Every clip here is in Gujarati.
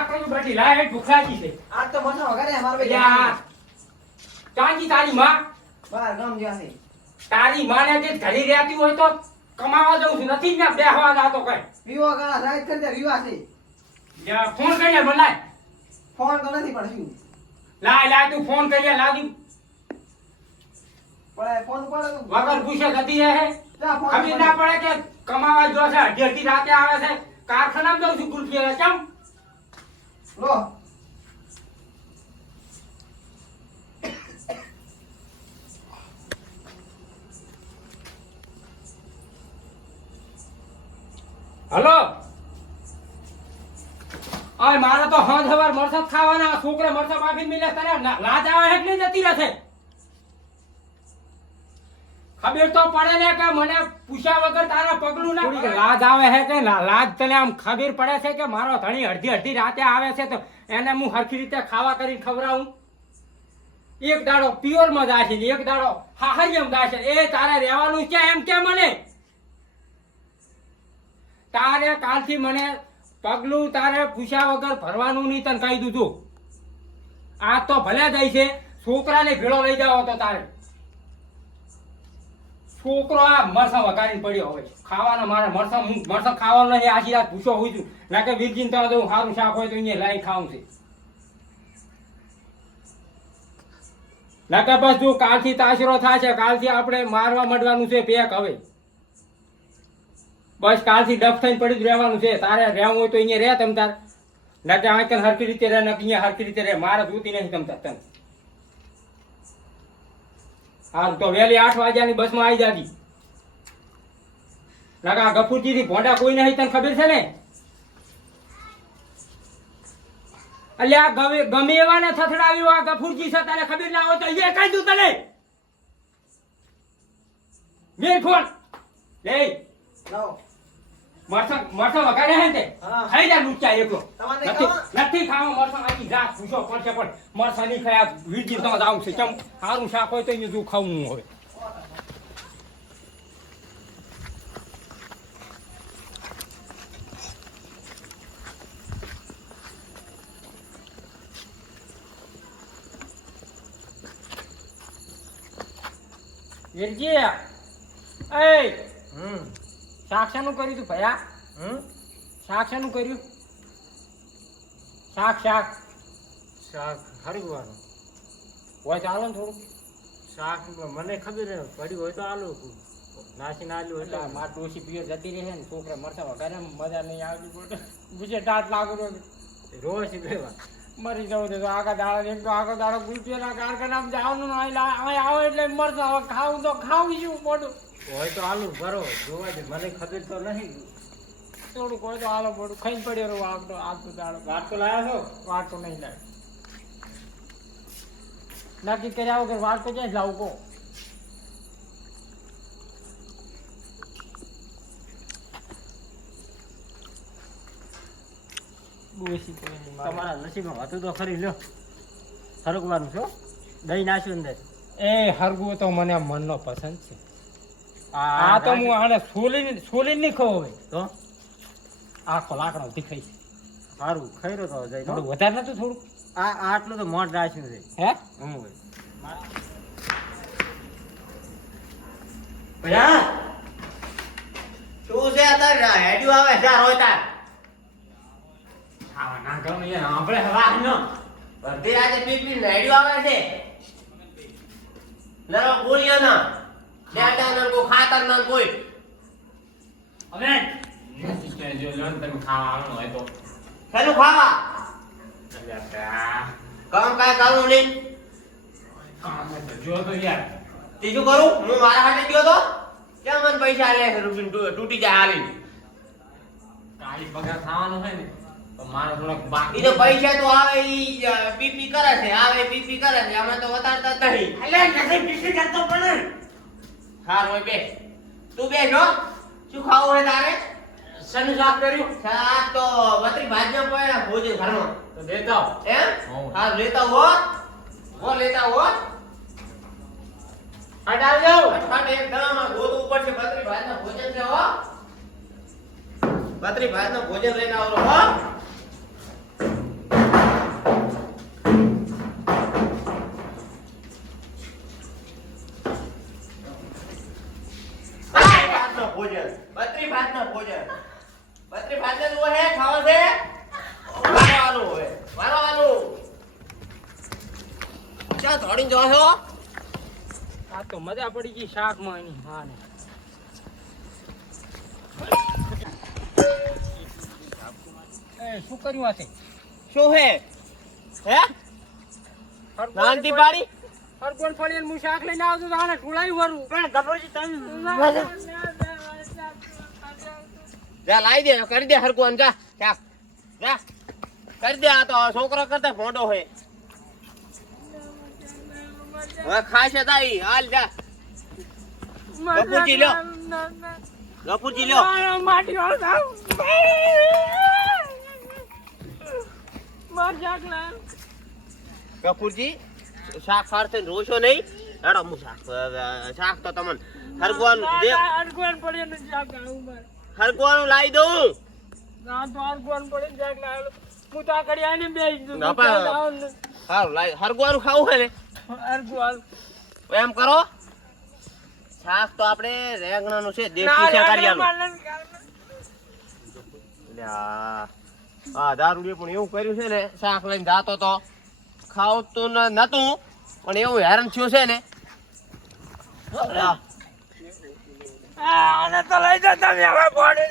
શાક કર્યું બટી લાય ભૂખ લાગી છે આજ તો મરસા વગાડે અમાર ભાઈ યાર કાંજી તારી માં બાર ગામ ગયા છે તારી માને કે ઘરે રહેતી હોય તો કમાવા જઉં છું નથી ને બેહવા જાતો કઈ વિવાહ કરા રાઈટ કરી દે વિવાહ છે યાર ફોન કરીને બોલાય ફોન તો નથી પડ્યું લાય તું ફોન કરીને લાવી પડે ફોન પડે વગર પૂછે જતી રહે જા ફોન ખબર ના પડે કે કમાવા જો છે અડધી અડધી રાતે આવે છે કારખાનામાં જઉં છું ગુલફી ચમ લો હલો ઓય મારે તો હાંજ હવાર મરસા ખાવાના છોકરા મરસા બાફીને મિલે તને લાજ આવે એટલે જતી રહેશે ખબર તો પડે ને કે મને પૂછ્યા વગર તારા પગલું ના પડી લાજ આવે છે કે લાજ તને આમ ખબર પડે છે કે મારો ધણી અડધી અડધી રાતે આવે છે તો એને હું હરખી રીતે ખાવા કરીને ખવડાવું એક દાડો પ્યોર માં જાય છે એક દાડો હાહરિયમ જાય છે એ તારે રહેવાનું છે એમ કે મને તારે કાલથી મને પગલું તારે પૂછ્યા વગર ભરવાનું નહીં તને કહી દીધું આ તો ભલે જાય છે છોકરાને ભેળો લઈ જાવ તો તારે છોકરો આ મરસા વગાડીને પડ્યો હવે ખાવાના મારે મરસા ખાવાનું નહીં આખી રાત ભૂસો હોઈ છું ના કે વીરજીને તો સારું શાક હોય તો અહીંયા લાઈ ખાવું છે ના કે બસ જો કાલથી તાશરો થાય છે કાલથી આપણે મારવા માંડવાનું છે પેક હવે બસ કાલથી ડફ થઈને પડી જ રહેવાનું છે તારે રહેવું હોય તો અહીંયા રહે તમ તાર ના કે આંકલ હરખી રીતે રહે ને અહીંયા હરખી રીતે રહે મારે જોતી નહીં તમ તાર તને હા તો વહેલી 8 વાગ્યાની બસમાં આવી જાજી ના કે આ ગફુરજી થી ભોંડા કોઈ નહીં તને ખબર છે ને અલ્યા ગમે એવા ને થથડાવ્યું આ ગફુરજી છે તને ખબર ના હોય તો એ કહી દઉં તને મેર ફોન લે લાવો મરસા વગાડે હે તે ખાઈ જા લુચ્ચા એકલો તમારે નથી ખાવા મરસા આજી જા પૂછો પડશે પણ મરસા નહીં ખાયા વીજી તો જાવું છે ચમ સારું શાક હોય તો અહીંયા જો ખાવું હવે વીરજી એ શાક શાનું કર્યું તું ભયા શાક શાનું કર્યું શાક હરગવાનું હોય ચાલો ને થોડું શાક મને ખબર હે પડ્યું હોય તો આલુ નાસી આલ્યું એટલે માર ડોસી પીઓ જતી રહે ને છોકરા મરતા વગાડે મજા નહીં આવતી બોલ ગુજે ટાટ લાગુ રોજ લેવા મરી જવું છે તો આખા દાડા એક તો આખો દાડો ગુલપીના કારખાનામાં જવાનું આવે એટલે મરતા હવે ખાવું તો ખાવું શું મોડું હોય તો આલુ ભરો જોવા દે મને ખબર તો નહીં થોડું કોઈ તો હાલો મોડું ખાઈ પડ્યો રહું આગતો દાડો વાત તો લાયા છો વાત તો નહીં લાગે નક્કી કર્યા વગર વાત તો ક્યાં લાવું કહો તમારા નસીબમાં હતું તો ખરી લ્યો સરગવાનું છો દહીં નાખ્યું અંદર એ હરગું તો મને મનનો પસંદ છે આ તો હું આને સોલી નહીં ખાવ હવે તો આખો લાકડો તીખાઈ છે સારું ખાઈ રહ્યો તો જાય થોડું વધારે નતું થોડું આટલું તો મોઢ રાખ્યું છે હે હું ભયા તું છે તાર હેડ્યું આવે જા રોય તાર ખાવા ના કરો ને આપણે હવા ન બધી આજે પીપી હેડ્યું આવે છે નરો ગોળીઓ ના ડેટા ના કો ખાતર ના કોઈ હવે નથી જો લન તમે ખાવાનું હોય તો શેનું ખાવા કામ કાય કરું નહીં કામ તો જો તો યાર ત્રીજું કરું હું મારા હાથે ગયો તો ક્યાં મને પૈસા લે રૂપિયા તૂટી જાય હાલી કાળી પગાર ખાવાનું હોય ને તો મારે થોડોક બાકી ઈ તો પૈસા તો આવે ઈ પીપી કરે છે આવે પીપી કરે છે અમે તો વતાડતા જ નહીં એટલે નથી પીસી કરતો પણ હારું હોય બે તું બે જો શું ખાવું હોય તારે શેનું શાક કર્યું શાક તો બત્રી ભાજ્યો પડે ભોજન ઘરમાં તો દેતા એમ હોવ. હા લેતા હો લેતા હો હટાવ જાવ અઠવાડિયે એક દાણામાં ગોતું ઉપર છે બત્રી ભાતનું ભોજન છે હો બત્રી ભાતનું ભોજન લઈને આવરો હો ક્યાં દોડીને જાઓ છો? આ તો મજા પડી ગઈ શાકમાં એની માને. શું કર્યું હશે? શું હે? હે? શાંતિ પાડી? હરગોન ફળીને હું શાક લઈને આવતો તો આને ઢોળાયું વરું. પણ ગભરજી તમે જા લાવી દે, કરી દે હરકું જા. જા. જા. કરી દે, આ તો છોકરો કરતા ભોંડો હે. હવે ખાશે તાઈ, હાલ જા. ગપુરજી લ્યો. ગપુરજી લ્યો. માટી વાળો થાવ. માર શાક લાવ. ગપુરજી શાક ખારશે ને રોશો નહીં. હેડો હું શાક તો તમને હરગવાનું દે. હરગોન ફળીને શાક લાવું મારે. હરગવાનું લાવી દઉં. ના તો હરગોન ફળીને શાક લાવેલું. હું તો આ ઘડી આને બેસી દઉં. બાપા. હારું લાવી. હરગવાનું ખાવું હે ને હરગોન. એમ કરો, શાક તો આપણે રેંગણાનું છે, દેશી છે કારિયાનું. એટલે આ દારૂડિયે પણ એવું કર્યું છે ને, શાક લઈને જાતો તો ખાવતું નતું, પણ એવું હેરાન થયું છે ને. આને તો લઈ જાઓ તમે હવે બોડી.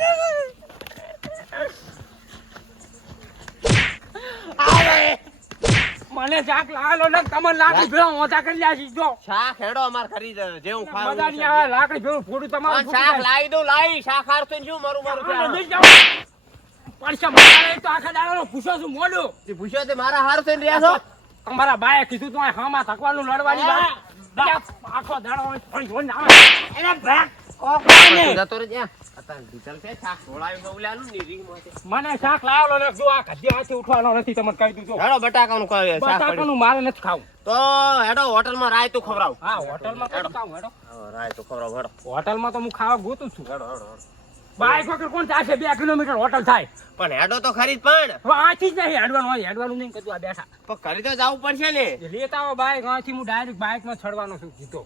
મને શાક લાવેલો ને તમને લાકડી ભેળો ઓછા કરી લ્યા જો. શાક હેડો અમાર ખરી જેવું ખાવું મજા નહીં આવે લાકડી ભેળું ફોડું તમારું. શાક લાવી દઉં, લાવી શાક હારશે ને શું મારું પૈસા મારું મારે તો આખા દાડો પૂછો છું મોડું. પૂછ્યો તે મારા હારશે ને રહ્યા છો. તમારા બાએ કીધું તો હામાં થકવાનું લડવાની વાત. આખો દાડો ફળી ફળી આવે. એને ભાગ જતો રે જ્યાં. અત્યારે ડીઝલ છે, શાક ઢોળાયું તો ઉલાનું ને રીંગમાંથી. મને શાક લાવેલો ને જો આ ગધ્ય હાથે ઉઠવાનો નથી તમને કહી દીધું. હેડો બટાકાનું શાક પડ્યું. બટાકાનું મારે નથી ખાવું. તો હેડો હોટલમાં રાયતું ખવડાવ. હા હોટલમાં તો ખાવું હેડો. રાયતું ખવડાવ હેડો. હોટલમાં તો હું ખાવા ગોતું છું. હેડો હેડો હેડો. બાઈક વગર કોણ ચાલશે? 2 કિલોમીટર હોટલ થાય. પણ હેડો તો ખરી જ પણ. હવે આથી જ નહીં હેડવાનું હોય. હેડવાનું નહીં કીધું આ બેઠા. પણ ખરી તો જવું પડશે ને. એ લેતા આવો બાઈક અહીંથી હું ડાયરેક્ટ બાઈકમાં ચડવાનો છું સીધો.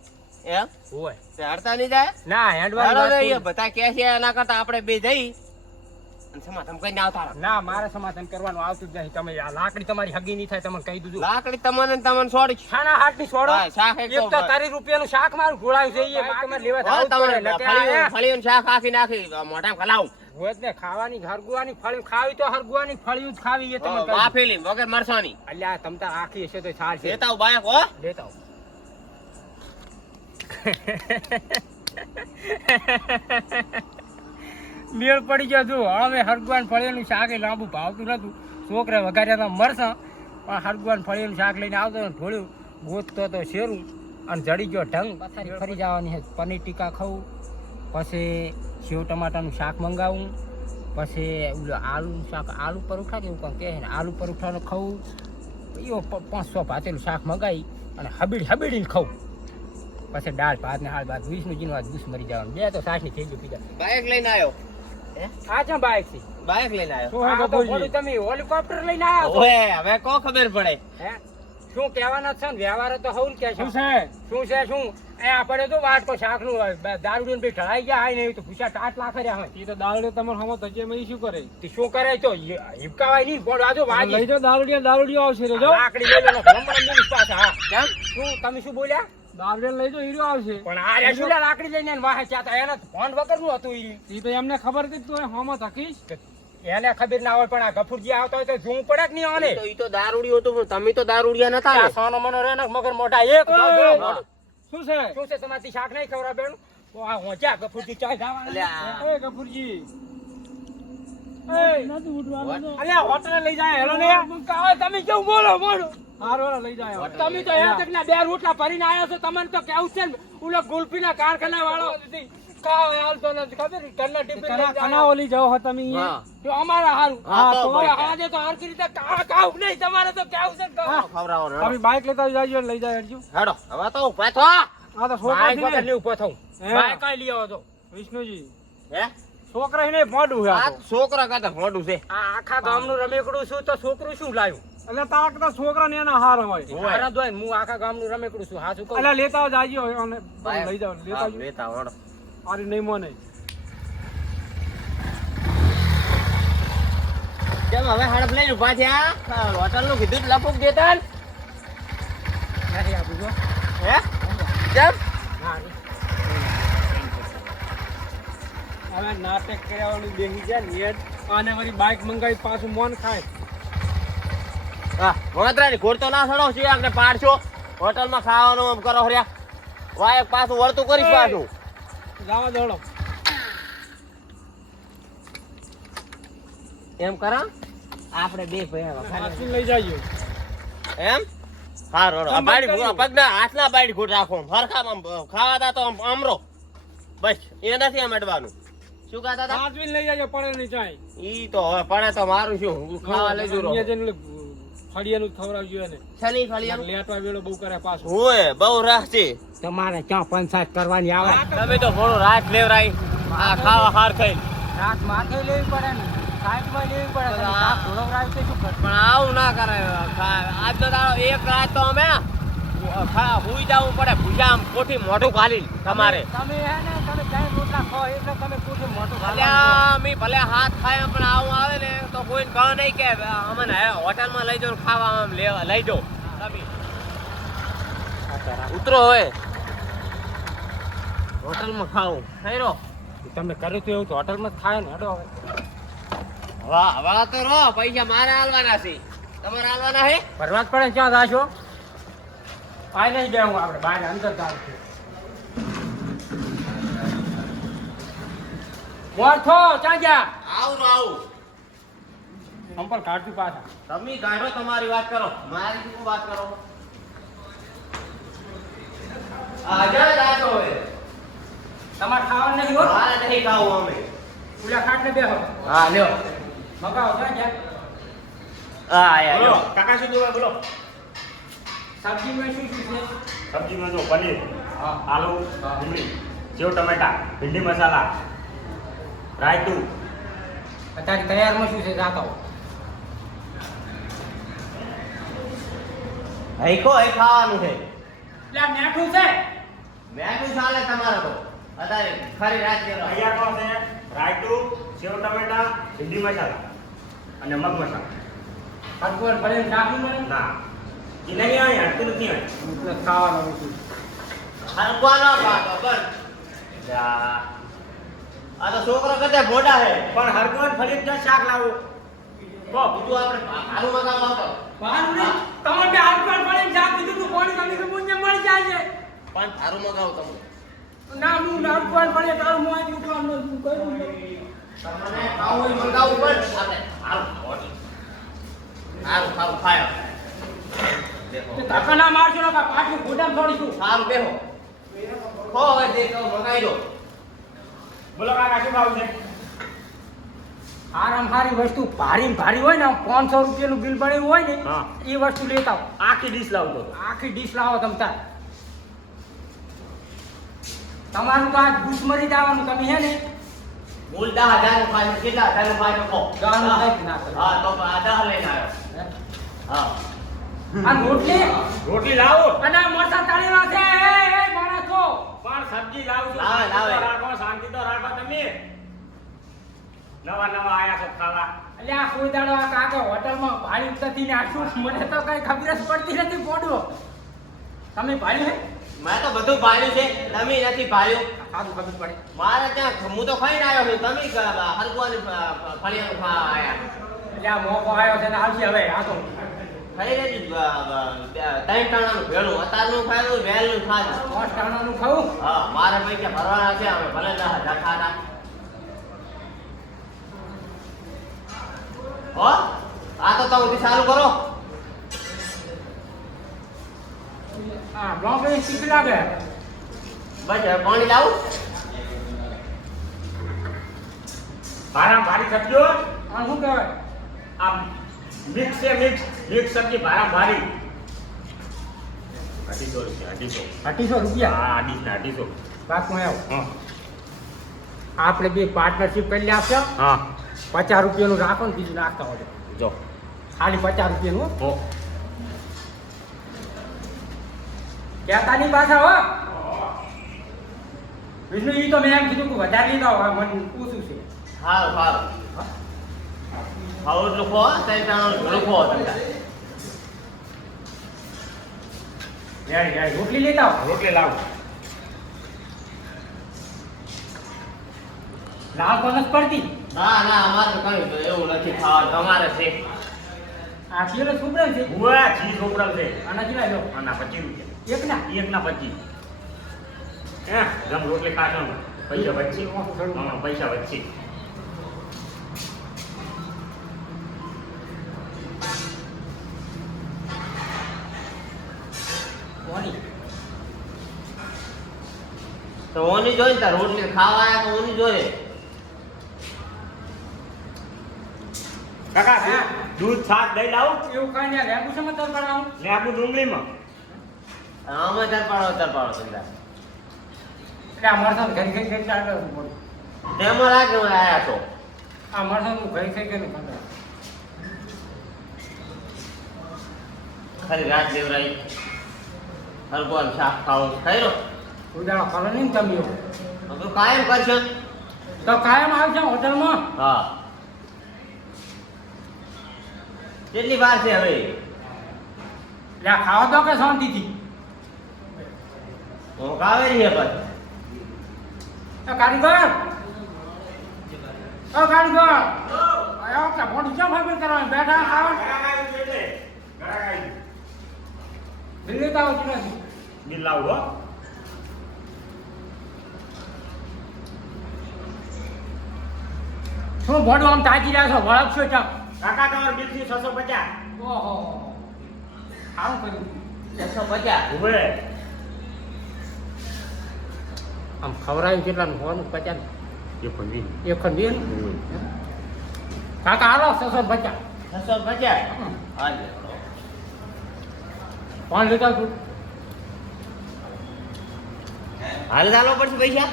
એમ હોય તે હડતા નહીં જાય. ના હેડવાનું હેડો વાત ને, કોઈ- એ બધા કહે છે એના કરતા આપણે બે જઈ અને સમાધાન કરીને આવતા રહો. ના મારે સમાધાન કરવાનું આવતું જ નહીં. તમે આ લાકડી તમારી હગી નહીં થાય તમને કહી દીધું. લાકડી તમને ને તમને છોડી. ખાના હાટની છોડો. હા, શાક એક એક તો તો 30 રૂપિયાનું શાક મારું ઘોળાયું છે. એ તમારે લેવા હા, જાવું જ પડે. તમને નકે આ ફળીયું શાક આખી નાખી મોઢામાં ખલાવું. હોય જ ને ખાવાની હરગુવાની ફળિયું ખાવી તો હરગુવાની ફળિયું જ ખાવી એ તમે કહી દીધું. બાફેલી વગર મરસાની. અલ્યા તમ તાર આખી હશે તો ચાલશે. લેતા આવું બાયક હો. લેતા આવો. મેળ પડી ગયો તું. હવે હરગુવાન ફળિયાનું શાક એ લાંબુ ભાવતું નતું. છોકરા વઘાર્યા હતા મરસા, પણ હરગુવાન ફળિયાનું શાક લઈને આવતો ને ઢોળ્યું ગોતતો તો શેરું અને જડી ગયો ઢંગ. પથારી ફરી જવાની છે. પનીર ટીકા ખાવું, પછી સેવ ટમાટાનું શાક મંગાવું, પછી ઓલું આલુનું શાક, આલુ પરોઠા કેવું કાંઈ કહે ને, આલુ પરોઠાનું ખાવું. એવો 500 ભાતેલું શાક મંગાવી અને હબીડીને ખાવું. પછી દાળ ભાત ને હાલ ભાત વિષ્ણુજીનું આજ દુસ મરી જવાનું. 2 તો સાસની થઈ ગયું પીધા. બાયક લઈને આવ્યો. આ છે બાઈક થી. બાયક લઈને આવ્યો. આ તો બોલું તમે હેલિકોપ્ટર લઈને આવ્યા છો. ઓએ હવે કો ખબર પડે. હે શું કહેવાના છે ને? વ્યવહાર તો હવું કે શું છે શું એ આપણે તો વાટકો શાકનું દારૂ બે ઢળાઈ ગયા હોય ને તો પૂછા ટાટ લાખર્યા હોય. એ તો દારૂ તમારે હમો તો જે શું કરે તે શું કરે તો હિપકાવાય નહીં. પણ આજો વાજી લઈ જાઓ દારૂડિયા આવશે રે જો લાકડી લઈ લો નંબર મિનિટ પાસે. હા કેમ શું તમે શું બોલ્યા? દારૂડિયા લઈ જાઓ હીરો આવશે. પણ આ રે શું લાકડી લઈને વાહે ચાતા એને ફોન વગરનું હતું ઈ. એ તો એમને ખબર હતી તું હમો થકીશ. એને ખબર ના હોય પણ આ ગફુરજી આવતા હોય તો જોવું પડે કે નહીં આને? ઈ તો દારૂડિયો હતો પણ તમે તો દારૂડિયા નતા ને. સોનો મનો રે ને મગર મોઢા એક શું છે શું છે તમારી શાક નહીં ખવરા બેન? આ હોંચા ગફુરજી ચાય ખાવા. અલ્યા. એ ગફુરજી અલ્યા હોટલે લઈ જાય હેલો ને કાવે તમે કેવું બોલો હારો લઈ જાય તમે તો એમ તક ના 2 રોટલા ભરીને આયા છો. તમને તો કેવું છે ને ઓલો ગુલપીના કારખાના વાળો કાવ હાલતો નથી ખબર ઘરના ટિફિન લઈ જાય. કના ઓલી જાઓ હો તમે હા. તો અમારા હારું. હા, તો તો આજે તો હરકી રીતે કાવ નહીં તમારે તો કેવું છે કાવ. ખવડાવો ને. તમે બાઈક લેતા જાજો લઈ જાય હરજુ. હેડો હવે તો ઉભા થો. આ તો છોકરા બાઈક છે વગર ને. નહીં ઊભો થઉં. હે. બાઈક કઈ લઈ આવો છો? વિષ્ણુજી હે છોકરા ને મોડું છે આ છોકરા કરતા મોઢું છે. આ આખા ગામનું રમેકડું છું તો છોકરું શું લાવ્યું? એટલે તારા કરતા છોકરા ને એના હાર હોય. મારા દોય હું આખા ગામનું રમેકડું છું. હા શું કહું? એટલે લેતા જાજો અને બાઈક. લઈ જાઓ લેતા હા, જાઓ. લેતા આવો, હેડો. અરે નહીં મોને કેમ હવે હડપ લઈને ઉભા થયા? હોટલ નું કીધું લપુક દેતા ને? નથી આપું જો. હે કેમ ના, હવે નાટક કર્યાવાનું બેસી જાય ને યાર. આને વળી બાઇક મંગાવી પાછું મોન ખાય. હા વણતરાની ઘોડ તો ના સડો છે આપણે પાડશો હોટલમાં ખાવાનું આમ કરો હર્યા વાય પાછું વળતું કરીશ પાછું જવા દોડો. એમ કરા આપણે બે ભાઈ પાછું લઈ જઈએ. એમ હારું આ બાડી પગના હાથના બાડી ઘૂંટ રાખો હરખામાં ખાવા તા તો આમરો બસ એ નથી આમ અડવાનું શું કહેતા હતા સાચવીને લઈ જજો પડે નહીં જાય. ઈ તો હવે પડે તો મારું શું હું ખાવા લઈ જઉં અહીંયા જઈને ફળિયાનું જ ખવડાવજો એને. શની ફળિયાનું લેટવા વેળો બહુ કરે પાછું. હોય બહુ રાહ છે તમારે ક્યાં પંચાયત કરવાની આવે? તમે તો થોડું રાત લેવરાઈ આ ખાવા હાર ખાઈ રાત માથે લેવી પડે ને, સાઈડમાં લેવી પડે. તમે શાક ઢોળવરાવી તો શું કરશો? પણ આવું ના કરે આજનો દાડો એક રાત તો અમે હુઈ જવું પડે ભૂજા આમ કોઠી મોઢું ખાલી તમારે તમે હે ને તમે ચાય રોટલા ખાઓ એટલે તમે ખુદ મોટું ભલે મી ભલે હાથ ખાય પણ આવું આવે ને તો કોઈ કહે નહીં કે અમને હોટલમાં લઈ જાઓ ખાવા આમ લેવા લઈ જાઓ તમે ઉતરો હોય હોટલમાં ખાવું થઈ રહો તમે કર્યું તો એવું તો હોટલમાં જ ખાય ને. હેડો હવે. વાહ વાહ તો રહો પૈસા મારે હાલવાના છે તમારે હાલવાના હે ભરવા જ પડે ને. ક્યાં જાશો? આ નહીં દેવું આપણે બહાર અંદર જાવ છું. મોરથો ક્યાં ગયા? આવું સંપલ કાઢતું પાછા. તમે કાઢો તમારી વાત કરો મારી શું વાત કરો આજા જાતો હોય તમારે ખાવાનું નહીં હો? મારે નહીં ખાવું અમે ઉલા ખાટલે બેહો. હા લ્યો મગાવો ક્યાં ગયા? હા આયા બોલો લ્યો કાકા શું જોવે બોલો સબ્જીમાં શું શું છે? સબ્જીમાં જો પનીર હા. આલુ હા. ડુંગળી સેવ ટમેટા ભીંડી મસાલા રાયતું અત્યારે તૈયારમાં શું છે? જાતા હો. હઈકો હઈ ખાવાનું છે એટલે આ મેઠું છે. મેઠું ચાલે તમારે તો અત્યારે ખરી રાત કરો તૈયાર કોણ છે રાયતું સેવ ટમેટા ભીંડી મસાલા અને મગ મસાલા હરકુર ભરીને નાખી મને. ના એ નહીં આવે હટતું નથી આવે એટલે ખાવાનું શું? હરકવાનો પાતો બસ જા આ તો છોકરો કરતા મોટા છે પણ હરગોન ફરી જ શાક લાવું કો બીજું આપણે આલુ મગાવવા હતો બહાર નહીં. તમે બે હરકુર ભરીને શાક કીધું તું કોણ તમે કે મુંજે મળી જાય છે. પણ આલુ મગાવો તમે ના હું હરકુર ભરીને તારું મોં આજી ઉઠવાનું નથી. કરું નહીં. તમને ખાવું હોય મંગાવવું પણ આપણે આલુ ખાવું ખાયો દેખો તે ધક્કા ના મારશો ને કા પાછું ગોદામ છોડીશું. સારું બેહો ખો હવે દેખો મંગાઈ દો બોલો કાકા શું ભાવ છે આરામ સારી વસ્તુ ભારી ને ભારી હોય ને આમ 500 રૂપિયાનું બિલ બન્યું હોય ને હા. એ વસ્તુ લેતા આવો. આખી ડીશ લાવતો હતો. આખી ડીશ લાવો તમ તાર. તમારું તો આજ ભૂસમરી જવાનું. તમે હે ને મૂલ 10,000 નું ખાય કેટલા 10,000 નું ખાય તો કહો 10,000 નું ખાય કે ના ખાય? હા તો આ 10 લઈને આવ્યો હા આ રોટલી રોટલી લાવો અને આ મરચાં તળેલા છે. એ માણસો પણ સબ્જી લાવું છું લાવે, શાંતિ તો લાવે. રાખો શાંતિ તો રાખો તમે નવા નવા આયા છો ખાવા એટલે આ કોઈ દાડો આ કાકો હોટલમાં ભાડી ઉતરતી ને આ શું મને તો કઈ ખબર જ પડતી નથી. પોડવો તમે ભાડ્યું હે? મેં તો બધું ભાળ્યું છે તમે નથી ભાળ્યું સારું ખબર પડે. મારે ત્યાં હું તો ખાઈને આવ્યો છું તમે હરગવાની ફળિયાનું ખાવા આવ્યા એટલે આ મોકો આવ્યો છે ને આવશે હવે. આ તો ખાઈ લેજો 3 ટાણાનું ભેળું અત્યારનું ખાયું વહેલું ખાધું 5 ટાણાનું ખાવું. હા મારે પૈસા ભરવાના છે હવે ભલે 10,000 ખાધા હો આ તો તમે ચાલુ કરો આ ડોંગળી સીધી લાગે. બસ હવે પાણી લાવું ભારા ભારી સબ્જીઓ આ શું કહેવાય? આ મિક્સ છે મિક્સ સબ્જી ભારા ભારી 250 રૂપિયા 250 રૂપિયા. હા 250 બાકી આવ્યો. હા આપણે બે પાર્ટનરશિપ કરી આપશો. હા 50 રૂપિયાનું રાખો ને બીજું નાખતા હોય. જો ખાલી 50 રૂપિયાનું. હો કહેતા નહીં પાછા હો. વિષ્ણુ ઈ તો મેં એમ કીધું કે વધારે લીધા હોય મને પૂછું છે. હારું હારું ખાવું એટલું ખો 3 ટાણાનું ભેળું ખો તમે રોટલી લેતા આવો. રોટલી લાવો. લાલ તો નથી પડતી. ના ના અમારે કઈ તો એવું નથી ખાવાનું તમારે છે આ કિલો સુબરમ છે. ઉવા ચીઝ ઉપડલ છે. આના જેવા લો. આના 25 રૂપિયા. એક ના. એકના 25. હે ગમ રોટલી ખાશો ને પૈસા વચ્ચે. હા પૈસા વચ્ચે. કોની? તો ઓની જોઈ તાર રોટલી ખાવા આયા તો ઓની જોઈએ કાકા હા. દૂધ શાક દહીં લાવું. એવું કઈ નહીં. લેબુ સમજતા બનાવું. ને આપણું ડુંગળીમાં આમાં તરપાડો ધંધા એટલે આ મરસા ઘરે ઘરે ઘરે ચાલે પડે. તેમાં લાગે હું આયા છો આ મરસા હું ઘરે ઘરે ઘરે ખાતો. ખરી રાત દેવરાઈ હરગોન શાક ખાવું ખાઈ લો ઉદાહરણ કરો નહીં ને તમે એવું. તો કાયમ કરશો તો કાયમ આવશે હોટલમાં. હા કેટલી વાર છે હવે એટલે આ ખાવા દો કે શાંતિથી. હું કાવેરી હે પછી એ કારીગર. ઓ કારીગર. આયો કે મોઢું કેમ ફાઈબર કરવાનું? બેઠા ખાવા. બિલ લેતા આવો કિલોથી. બિલ લાવું હો. શું ભોડું આમ તાજી રહ્યા છો? વળગશો ચા. કાકા તમારું બિલ થયું 650. ઓહો. સારું કર્યું. 150 ઉભે. આમ ખવડાવ્યું કેટલાનું? 50. એ પણ બિલ. એક ખંડ બે ને? કાકા હાલો 650. 650 હાલે કોણ લેતા તું? હાલ ચાલો પડશે પૈસા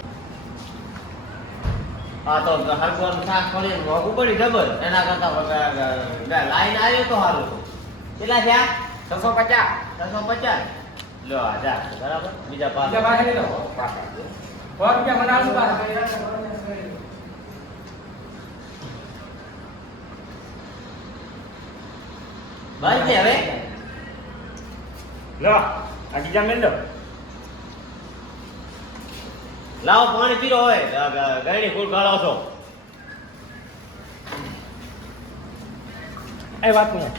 હા તો હરગોન શાક ખોલીને મોંઘું પડી ડબલ એના કરતા લાઈન આવ્યો તો સારું કેટલા થયા 650. 650 લો આ જા બરાબર બીજા પાસ બીજા પાસે લેતો. 100 રૂપિયા મને આલુ પાછા. બસ ને હવે લો આ બીજા મેલ લો. લાવો પાણી પીરો હોય ગરણી ફૂલ ગાળો છો એ વાત નહીં.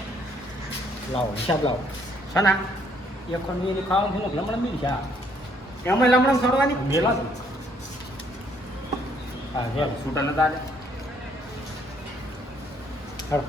લાવો હિસાબ લાવો. સના એક ખંડ એની ખાવાનું થયું ને લમણ મિલ છે. એમાં લમણમ છોડવાની મેલા છે. હા જેમ છૂટા નતા હાલો.